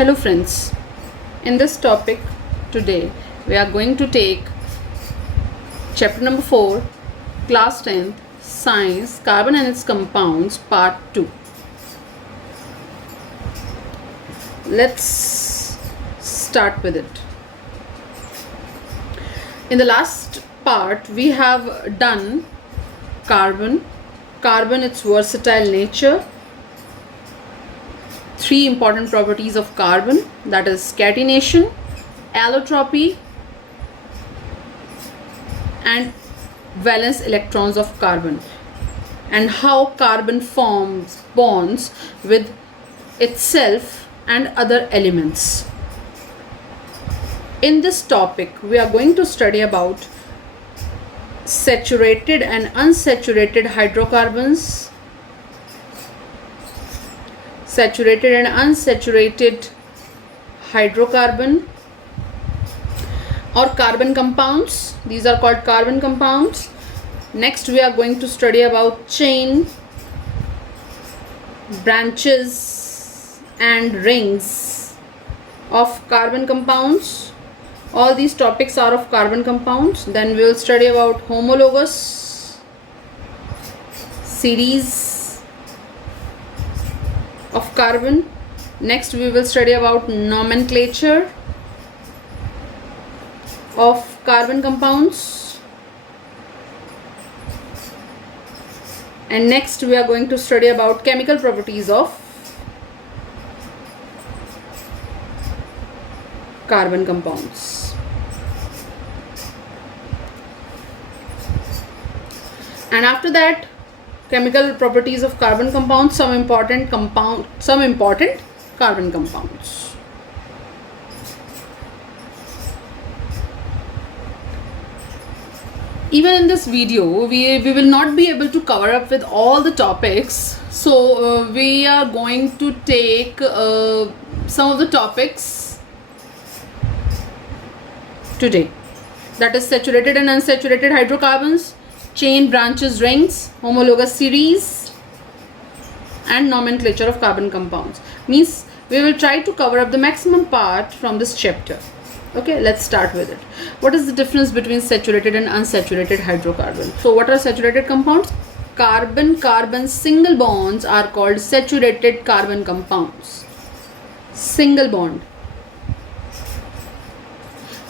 Hello friends, in this topic today we are going to take chapter number 4, class 10th, science, carbon and its compounds, part 2. Let's start with it. In the last part we have done carbon, its versatile nature, 3 important properties of carbon, that is catenation, allotropy and valence electrons of carbon, and how carbon forms bonds with itself and other elements. In this topic we are going to study about saturated and unsaturated hydrocarbons, saturated and unsaturated hydrocarbon or carbon compounds. These are called carbon compounds. Next we are going to study about chain, branches and rings of carbon compounds. All these topics are of carbon compounds. Then we will study about homologous, series of carbon. Next we will study about nomenclature of carbon compounds, and next we are going to study about chemical properties of carbon compounds. And after that, chemical properties of carbon compounds, some important carbon compounds. Even in this video we will not be able to cover up with all the topics, so we are going to take some of the topics today, that is saturated and unsaturated hydrocarbons, chain, branches, rings, homologous series and nomenclature of carbon compounds. Means we will try to cover up the maximum part from this chapter. Okay, let's start with it. What is the difference between saturated and unsaturated hydrocarbon? So what are saturated compounds? Carbon-carbon single bonds are called saturated carbon compounds. Single bond.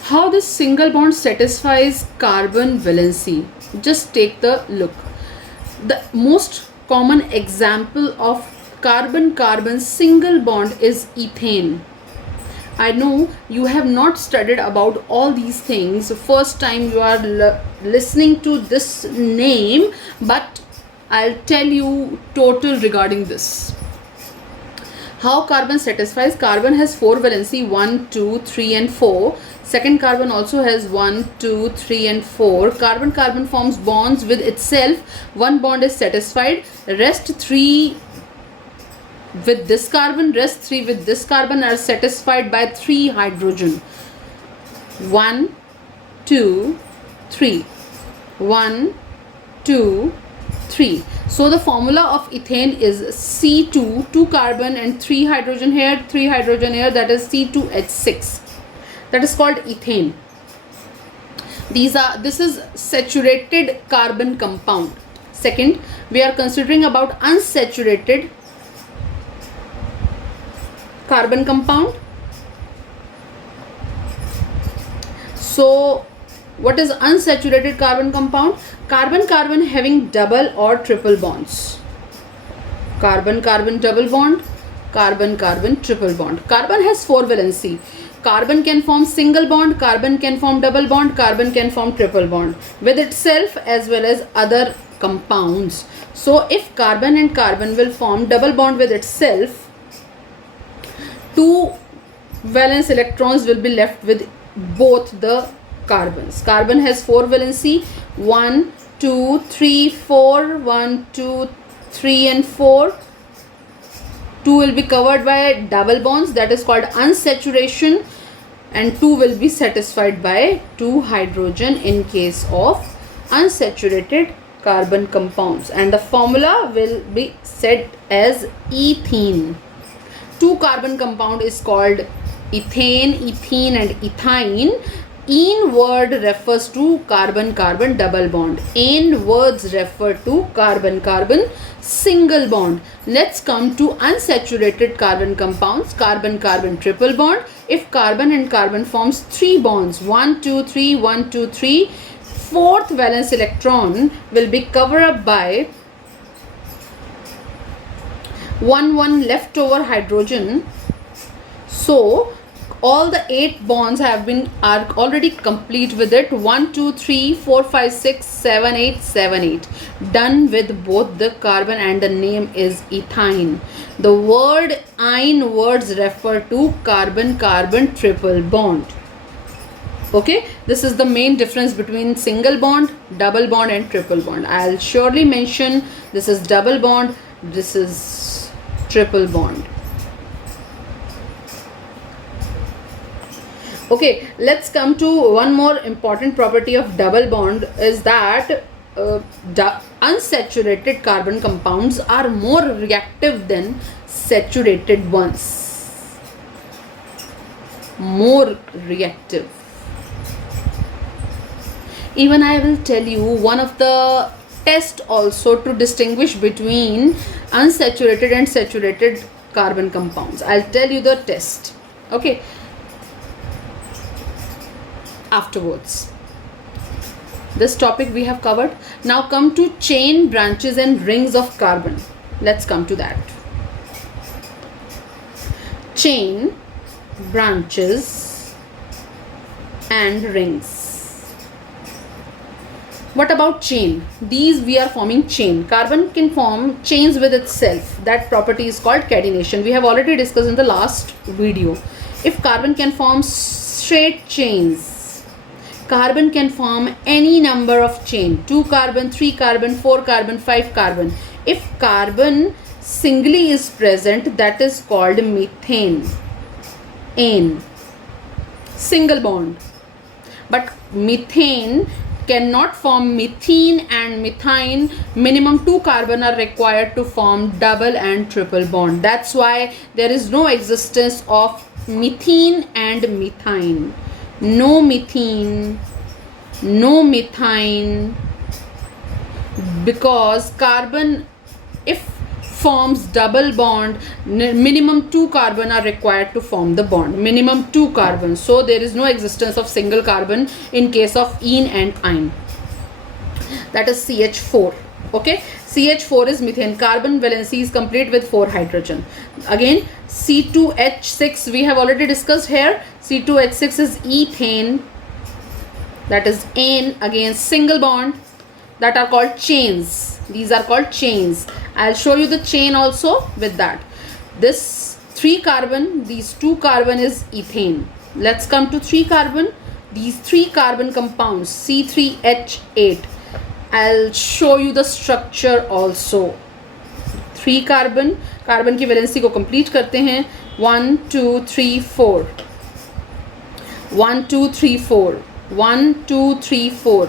How this single bond satisfies carbon valency? Just take the look. The most common example of carbon-carbon single bond is ethane. I know you have not studied about all these things. First time you are listening to this name, but I'll tell you total regarding this. How carbon satisfies? Carbon has 4 valency, 1, 2, 3 and 4. Second carbon also has 1, 2, 3 and 4. Carbon-carbon forms bonds with itself. One bond is satisfied. Rest 3 with this carbon, rest 3 with this carbon are satisfied by 3 hydrogen. 1, 2, 3. 1, 2, 3. So the formula of ethane is C2, 2 carbon and 3 hydrogen here, 3 hydrogen here, that is C2H6. That is called ethane. This is saturated carbon compound. Second, we are considering about unsaturated carbon compound. So what is unsaturated carbon compound? Carbon-carbon having double or triple bonds. Carbon-carbon double bond, carbon-carbon triple bond. Carbon has 4 valency. Carbon can form single bond, carbon can form double bond, carbon can form triple bond with itself as well as other compounds. So if carbon and carbon will form double bond with itself, 2 valence electrons will be left with both the carbons. Carbon has 4 valency, 1, 2, 3, 4, 1, 2, 3 and 4. 2 will be covered by double bonds, that is called unsaturation, and 2 will be satisfied by 2 hydrogen in case of unsaturated carbon compounds, and the formula will be said as ethene. two carbon compound is called ethane, ethene and ethine. Ene word refers to carbon-carbon double bond. Ane words refer to carbon-carbon single bond. Let's come to unsaturated carbon compounds. Carbon-carbon triple bond. If carbon and carbon forms three bonds, 1, 2, 3, 1, 2, 3, fourth valence electron will be covered up by 1 leftover hydrogen. So all the 8 bonds are already complete with it. 1, 2, 3, 4, 5, 6, 7, 8, 7, 8. Done with both the carbon, and the name is ethine. The word ine words refer to carbon-carbon triple bond. Okay, this is the main difference between single bond, double bond and triple bond. I'll surely mention this is double bond, this is triple bond. Okay, let's come to one more important property of double bond is that unsaturated carbon compounds are more reactive than saturated ones. More reactive. Even I will tell you one of the tests also to distinguish between unsaturated and saturated carbon compounds. I'll tell you the test. Okay. Afterwards. This topic we have covered. Now come to chain, branches and rings of carbon. Let's come to that. Chain, branches and rings. What about chain? These we are forming chain. Carbon can form chains with itself. That property is called catenation. We have already discussed in the last video. If carbon can form straight chains, carbon can form any number of chain. 2 carbon, 3 carbon, 4 carbon, 5 carbon. If carbon singly is present, that is called methane. Ane. Single bond. But methane cannot form methene and methine. Minimum 2 carbon are required to form double and triple bond. That's why there is no existence of methene and methine. No methene, no methine, because carbon, if forms double bond, minimum 2 carbon are required to form the bond. Minimum 2 carbon. So there is no existence of single carbon in case of ene and ine. That is CH4. Okay, CH4 is methane. Carbon valency is complete with 4 hydrogen. Again, C2H6 we have already discussed here. C2H6 is ethane. That is ane. Again, single bond. That are called chains. These are called chains. I'll show you the chain also with that. This 3 carbon, these 2 carbon is ethane. Let's come to 3 carbon. These 3 carbon compounds, C3H8. I'll show you the structure also. 3 carbon, carbon की valency को complete करते हैं. 1 2 3 4 1 2 3 4 1 2 3 4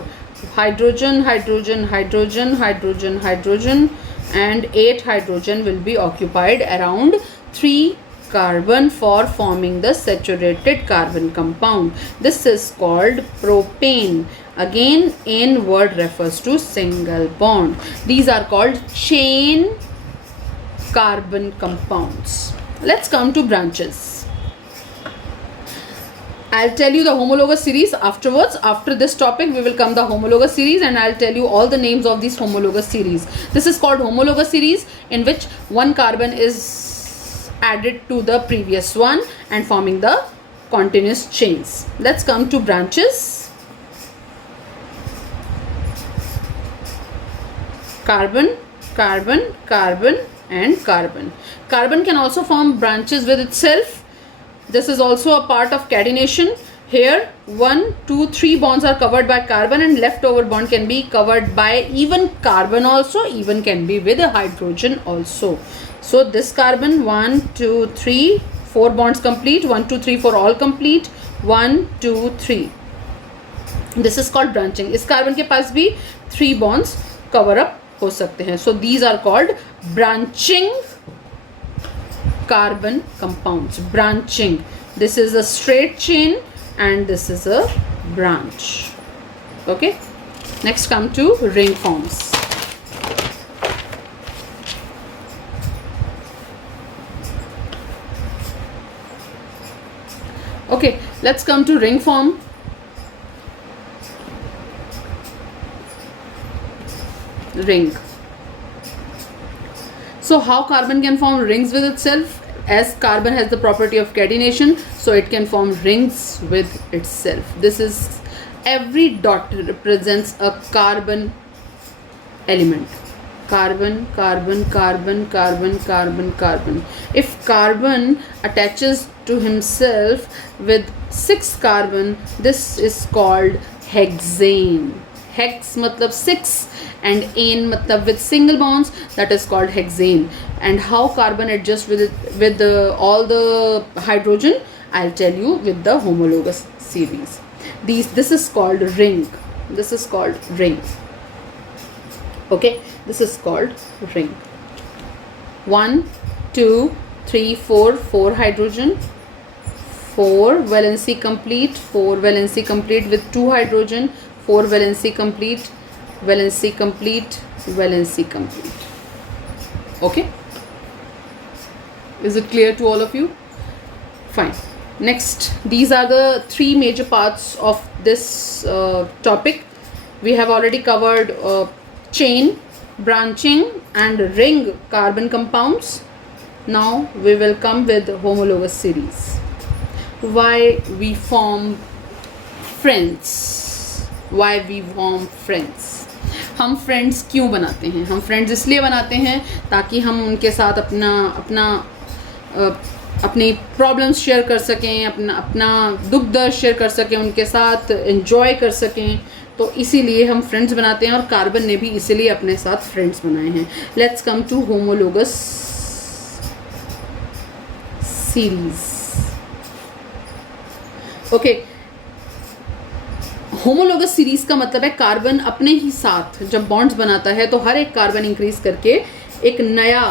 hydrogen hydrogen hydrogen hydrogen hydrogen and 8 hydrogen will be occupied around 3 carbon for forming the saturated carbon compound. This is called propane. Again, N word refers to single bond. These are called chain carbon compounds. Let's come to branches. I'll tell you the homologous series afterwards. After this topic, we will come the homologous series and I'll tell you all the names of these homologous series. This is called homologous series, in which one carbon is added to the previous one and forming the continuous chains. Let's come to branches. Carbon, carbon, carbon and carbon. Carbon can also form branches with itself. This is also a part of catenation. Here 1 2 3 bonds are covered by carbon and leftover bond can be covered by even carbon also, even can be with a hydrogen also. So this carbon 1 2 3 4 bonds complete, 1 2 3 4 all complete, 1 2 3. This is called branching. इस carbon के पास भी 3 bonds cover up हो सकते हैं. So these are called branching carbon compounds. Branching. This is a straight chain and this is a branch. Okay. Next come to ring forms. Okay, let's come to ring form. Ring. So how carbon can form rings with itself? As carbon has the property of catenation, so it can form rings with itself. This is, every dot represents a carbon element. Carbon, carbon, carbon, carbon, carbon, carbon. If carbon attaches to himself with 6 carbon, this is called hexane. Hex matlab 6 and ane matlab with single bonds, that is called hexane. And how carbon adjusts with all the hydrogen, I'll tell you with the homologous series. This is called ring. This is called ring. Okay, this is called ring. 1, 2, 3, 4, 4 hydrogen, 4 valency complete, 4 valency complete with 2 hydrogen, 4 valency complete, valency complete, valency complete. Okay, is it clear to all of you? Fine. Next, these are the 3 major parts of this topic. We have already covered chain, branching and ring carbon compounds. Now we will come with homologous series. Why we form friends? Why we form friends? हम friends क्यों बनाते हैं? हम friends इसलिए बनाते हैं ताकि हम उनके साथ अपनी प्रॉब्लम्स शेयर कर सकें, अपना दुख दर्द शेयर कर सकें, उनके साथ एंजॉय कर सकें. तो इसीलिए हम फ्रेंड्स बनाते हैं और कार्बन ने भी इसीलिए अपने साथ फ्रेंड्स बनाए हैं. Let's come to homologous series. Okay, homologous series का मतलब है कार्बन अपने ही साथ जब बॉन्ड्स बनाता है तो हर एक कार्बन इंक्रीज करके एक नया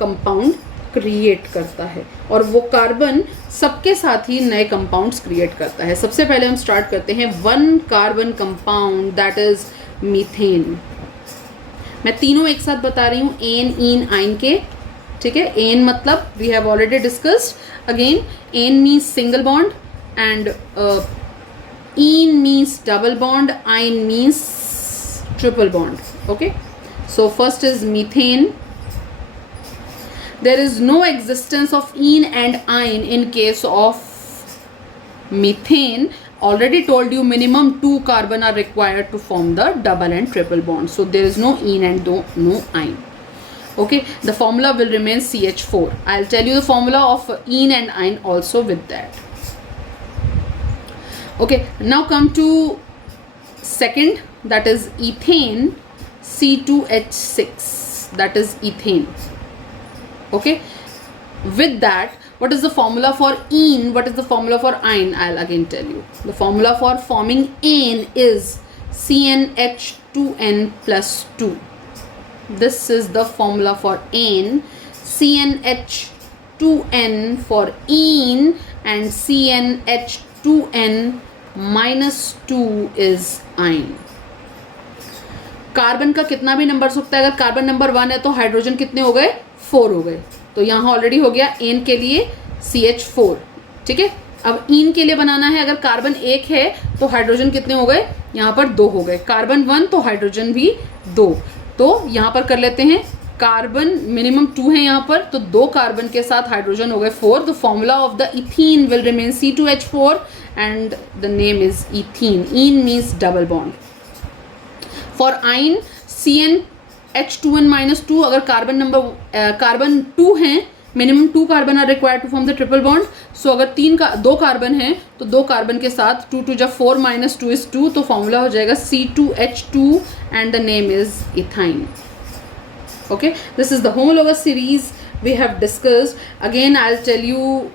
कंपाउंड क्रिएट करता है और वो कार्बन सबके साथ ही नए कंपाउंड्स क्रिएट करता है. सबसे पहले हम स्टार्ट करते हैं 1 carbon compound, that is methane. मैं तीनों एक साथ बता रही हूँ, एन, इन, आइन के. ठीक है, एन मतलब we have already discussed. Again, ane means single bond and ene means double bond, yne means triple bond. Okay, so first is methane. There is no existence of ene and ine in case of methane. Already told you minimum 2 carbon are required to form the double and triple bond. So there is no ene and no ine. Okay, the formula will remain CH4. I'll tell you the formula of ene and ine also with that. Okay, now come to second, that is ethane, C2H6. That is ethane. Okay, with that, what is the formula for ene? What is the formula for ine? I'll again tell you. The formula for forming ane is CnH2n plus 2. This is the formula for ane. CnH2n for ene and CnH2n minus 2 is ine. Carbon का कितना भी number सकता है. अगर carbon number 1 है तो hydrogen कितने हो गए? 4 हो गए. तो यहाँ ऑलरेडी हो गया एन के लिए CH4. ठीक है, अब इन के लिए बनाना है. अगर कार्बन 1 है तो हाइड्रोजन कितने हो गए? यहाँ पर 2 हो गए. कार्बन 1 तो हाइड्रोजन भी 2. तो यहाँ पर कर लेते हैं. कार्बन मिनिमम 2 है यहाँ पर, तो 2 कार्बन के साथ हाइड्रोजन हो गए 4. The formula of the ethene will remain C2H4 and the name is ethene. Ene means double bond. For yne CnH2n minus 2. अगर कार्बन 2 हैं, minimum 2 carbon are required to form the triple bond. So अगर 2 carbon हैं तो 2 carbon के साथ 2 जब 4 minus 2 is 2, तो formula हो जाएगा C2H2 and the name is ethyne. Okay, this is the homologous series we have discussed. Again, I'll tell you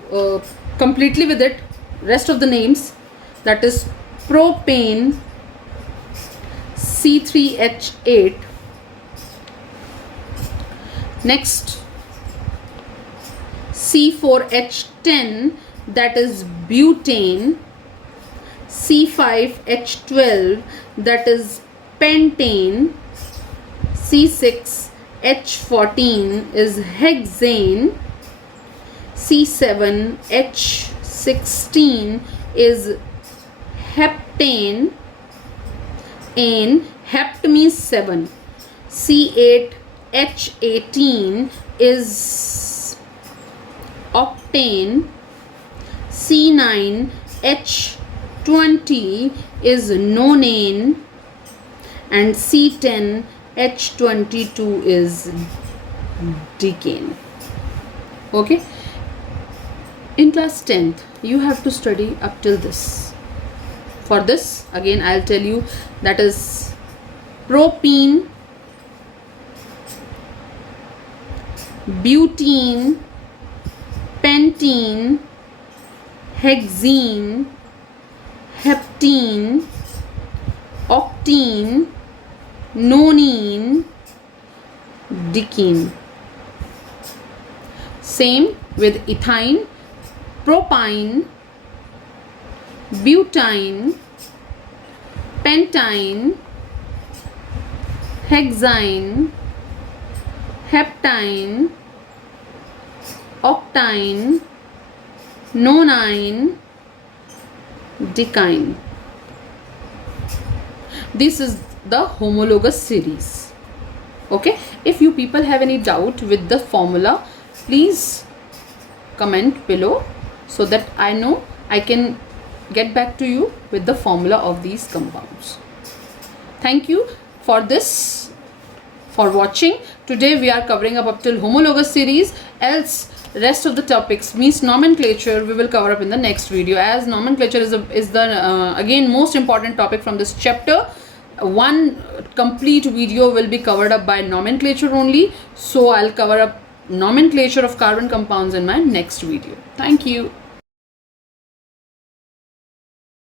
completely with it rest of the names. That is propane, C3H8. Next, C4H10, that is butane. C5H12, that is pentane. C6H14 is hexane. C7H16 is heptane. And hept means 7. C8H18 is octane. C9H20 is nonane. And C10H22 is decane. Okay, in class 10th you have to study up till this. For this, again I'll tell you, that is propene, butene, pentene, hexene, heptene, octene, nonene, decene. Same with ethyne, propyne, butane, pentine, hexine, heptine, octine, nonine, decine. This is the homologous series. Okay, if you people have any doubt with the formula, please comment below so that I know I can get back to you with the formula of these compounds. Thank you for this, for watching. Today we are covering up till homologous series, else rest of the topics means nomenclature we will cover up in the next video, as nomenclature is the again most important topic from this chapter. One complete video will be covered up by nomenclature only, so I'll cover up nomenclature of carbon compounds in my next video. Thank you.